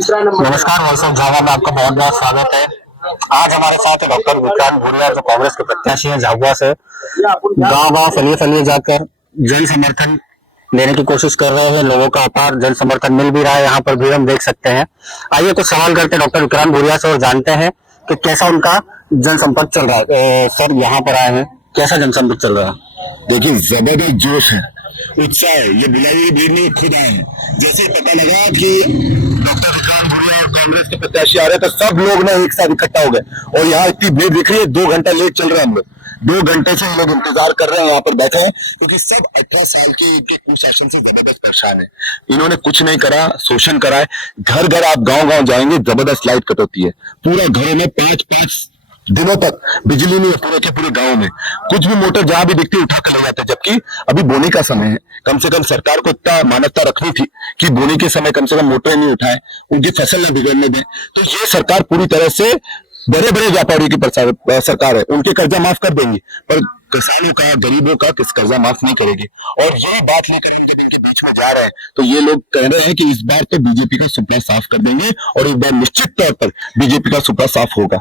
नमस्कार, voice of Jhabua में आपका बहुत बहुत स्वागत है। आज हमारे साथ डॉक्टर विक्रांत भूरिया जो कांग्रेस के प्रत्याशी हैं झाबुआ से, गांव-गांव फलिए-फलिए जाकर जन समर्थन लेने की कोशिश कर रहे हैं। लोगों का अपार जन समर्थन मिल भी रहा है, यहाँ पर भी हम देख सकते हैं। आइए कुछ सवाल करते हैं डॉक्टर विक्रांत भूरिया से और जानते हैं कि कैसा उनका जनसंपर्क चल रहा है। सर यहाँ पर आए हैं, कैसा जनसंपर्क चल रहा है? देखिए, जबरदस्त जोश है, उत्साह है। ये बुलाई हुई भीड़ नहीं, खुद आए हैं। जैसे पता लगा कि डॉक्टर विक्रांत भूरिया और कांग्रेस के प्रत्याशी आ रहे हैं, तो सब लोग ना एक साथ इकट्ठा हो गए। और यहाँ इतनी भीड़ दिख रही है, 2 घंटा लेट चल रहे हैं हम लोग। 2 घंटे से हम लोग इंतजार कर रहे हैं, यहाँ पर बैठे हैं, क्योंकि सब 18 साल के इनके कुशासन से जबरदस्त परेशान है। इन्होंने कुछ नहीं करा, शोषण करा है। घर घर आप गांव-गांव जाएंगे, जबरदस्त लाइट कट होती है। पूरा घरों में 5-5 दिनों तक बिजली नहीं है पूरे के पूरे गांव में। कुछ भी मोटर जहां भी दिखती है उठा कर ले जाते हैं, जबकि अभी बोने का समय है। कम से कम सरकार को इतना मानवता रखनी थी कि बोने के समय कम से कम मोटर नहीं उठाए, उनकी फसल न बिगड़ने दें। तो ये सरकार पूरी तरह से बड़े बड़े व्यापारियों की सरकार है, उनके कर्जा माफ कर देंगी, पर किसानों का, गरीबों का किस कर्जा माफ नहीं करेगी। और यही बात लेकर जब इनके बीच में जा रहे हैं, तो ये लोग कह रहे हैं कि इस बार तो बीजेपी का सुपड़ा साफ कर देंगे और इस बार निश्चित तौर पर बीजेपी का सुपड़ा साफ होगा।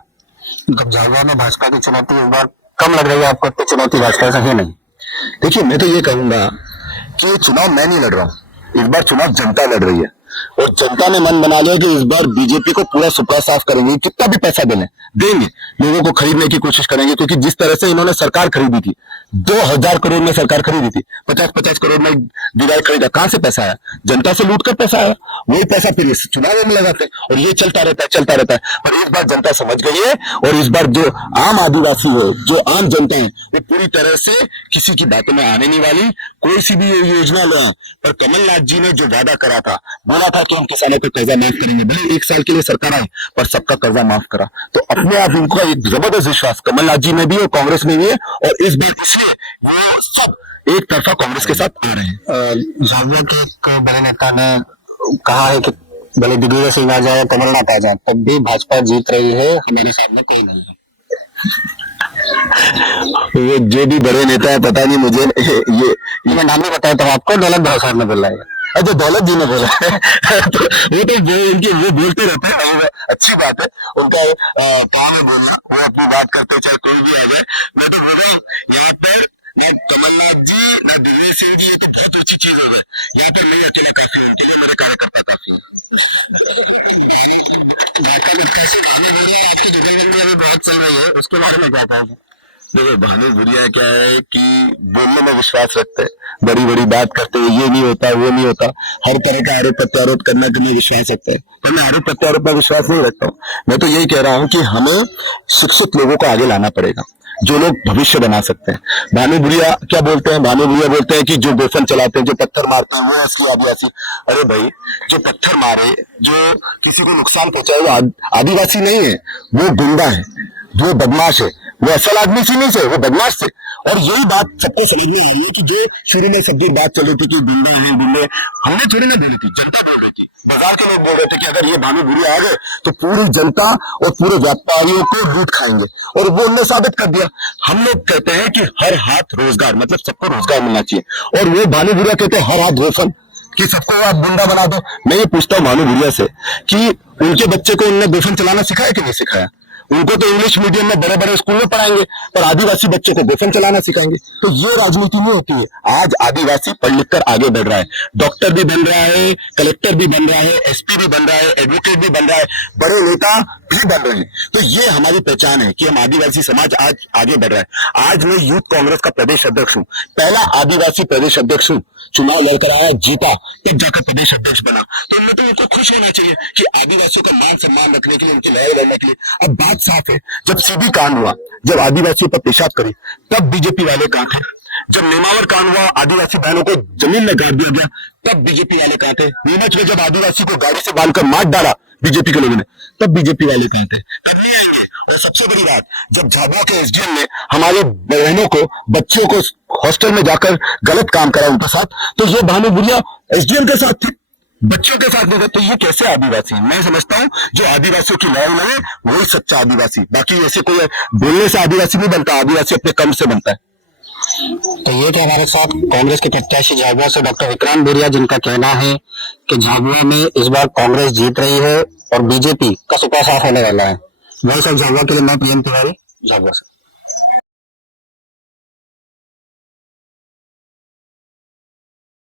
झाबुआ में भाजपा की चुनौती इस बार कम लग रही है आपको? तो चुनौती भाजपा से है नहीं? देखिए, मैं तो ये कहूंगा कि चुनाव मैं नहीं लड़ रहा हूँ, इस बार चुनाव जनता लड़ रही है। और जनता ने मन बना लिया कि इस बार बीजेपी को पूरा सुपड़ा साफ करेंगे। कितना भी पैसा देंगे, लोगों को खरीदने की कोशिश करेंगे, क्योंकि जिस तरह से इन्होंने सरकार खरीदी थी, 2000 करोड़ में सरकार खरीदी थी, 50-50 करोड़ में विधायक खरीदा। कहां से पैसा आया? जनता से लूट कर पैसा आया। वही पैसा फिर चुनाव में लगाते हैं और ये चलता रहता है। पर इस बार जनता समझ गई है, और इस बार जो आम आदिवासी है, जो आम जनता है, वो पूरी तरह से किसी की बातों में आने नहीं वाली। कोई सी भी योजना लो, पर कमलनाथ जी ने जो वादा करा था, बोला था कि हम किसानों को कर्जा माफ करेंगे, भले 1 साल के लिए सरकार आई, पर सबका कर्जा माफ करा। तो अपने आप इनको एक जबरदस्त विश्वास कमलनाथ जी में भी और कांग्रेस में भी है, और इस बार इसलिए वो सब एक तरफा कांग्रेस के साथ आ रहे हैं। झाबुआ के एक बड़े नेता ने कहा है कि भले दिग्विजय सिंह आ जाए, कमलनाथ आ जाए, तब भी भाजपा जीत रही है, हमारे सामने कोई नहीं है। वो जो भी बड़े नेता है, पता नहीं मुझे, ये मैं नाम नहीं बताया तो आपको दौलत भाई साहब ने बोला है। अच्छा, दौलत जी ने बोला है। तो वो बोलते रहते हैं, अच्छी बात है, उनका काम है बोलना, वो अपनी बात करते हैं, चाहे कोई भी आ जाए। मैं तो बोल रहा हूँ, यहाँ पर ना कमलनाथ जी ना दिग्विजय सिंह जी, ये तो बहुत अच्छी चीज हो गई। यहाँ पर मैं अकेले काफी हूँ, उनके लिए मेरे कार्यकर्ता काफी है। भाजपा में कैसे गाने बोल रहे हैं, आपकी जुगलबंदी अभी बहुत चल रही है, उसके बारे में क्या कहेंगे? देखो, भानु भूरिया क्या है कि बोलने में विश्वास रखते हैं, बड़ी बड़ी बात करते हैं, ये नहीं होता, वो नहीं होता, हर तरह का आरोप प्रत्यारोप करने में विश्वास रखते हैं। पर मैं आरोप प्रत्यारोप में विश्वास नहीं रखता हूँ। मैं तो यही कह रहा हूँ कि हमें शिक्षित लोगों को आगे लाना पड़ेगा, जो लोग भविष्य बना सकते हैं। भानु भूरिया क्या बोलते हैं? भानु भूरिया बोलते हैं कि जो गोफन चलाते हैं, जो पत्थर मारते हैं, वो असली आदिवासी। अरे भाई, जो पत्थर मारे, जो किसी को नुकसान पहुंचाए, वो आदिवासी नहीं है, वो गुंडा है, वो बदमाश है। वो असल आदमी से नहीं थे, वो बदमाश थे। और यही बात सबको समझ में आई है कि जो शुरू में सबकी बात चल रही थी कि गुंडा है, गुंडे, हमने थोड़ी ना बोली थी, जनता बोल रही थी, बाजार के लोग बोल रहे थे कि अगर ये भानु भूरिया आ गए तो पूरी जनता और पूरे व्यापारियों को लूट खाएंगे, और वो उन्होंने साबित कर दिया। हम लोग कहते हैं कि हर हाथ रोजगार, मतलब सबको रोजगार मिलना चाहिए, और वो भानु भूरिया कहते हैं हर हाथ गोफन, कि सबको आप गुंडा बना दो। मैं ये पूछता हूँ भानु भूरिया से कि उनके बच्चे को उन्होंने गोफन चलाना सिखाया कि नहीं सिखाया? उनको तो इंग्लिश मीडियम में बड़े बड़े स्कूल में पढ़ाएंगे, पर आदिवासी बच्चों को गोफन चलाना सिखाएंगे। तो ये राजनीति नहीं होती है। आज आदिवासी पढ़ लिख कर आगे बढ़ रहा है, डॉक्टर भी बन रहा है, कलेक्टर भी बन रहा है, एसपी भी बन रहा है, एडवोकेट भी बन रहा है, बड़े नेता भी बन रहे हैं। तो ये हमारी पहचान है कि हम आदिवासी समाज आज आगे बढ़ रहा है। आज मैं यूथ कांग्रेस का प्रदेश अध्यक्ष हूँ, पहला आदिवासी प्रदेश अध्यक्ष हूँ। चुनाव लड़कर आया, जीता, तब जाकर प्रदेश अध्यक्ष बना। तो इनमें तो उनको खुश होना चाहिए कि आदिवासियों का मान सम्मान रखने के लिए, उनकी लड़ाई लड़ने के लिए। अब बात साफ है, जब सीबी कांड हुआ, जब आदिवासियों पर पेशाब करी, तब बीजेपी वाले कहां थे? जब नेमावर कांड हुआ, आदिवासी बहनों को जमीन में गाड़ दिया गया, तब बीजेपी वाले कहां थे? नीमच में जब आदिवासी को गाड़ी से बांधकर मार डाला बीजेपी के लोगों ने, तब बीजेपी वाले कहां थे? तब नहीं आएंगे। और सबसे बड़ी बात, जब झाबुआ के एसडीएम ने हमारे बहनों को, बच्चों को हॉस्टल में जाकर गलत काम करा उनके साथ, तो ये भानु भूरिया एसडीएम के साथ थे, बच्चों के साथ नहीं। तो ये कैसे आदिवासी है? मैं समझता हूँ जो आदिवासियों की लड़ाई लड़े वही सच्चा आदिवासी। बाकी ऐसे कोई बोलने से आदिवासी नहीं बनता, आदिवासी अपने कर्म से बनता है। तो ये थे हमारे साथ कांग्रेस के प्रत्याशी झाबुआ से डॉक्टर विक्रांत भूरिया, जिनका कहना है कि झाबुआ में इस बार कांग्रेस जीत रही है और बीजेपी का सुपरसाथ होने वाला है। वही सब झाबुआ के लिए मैं PM तिवारी, झाबुआ से।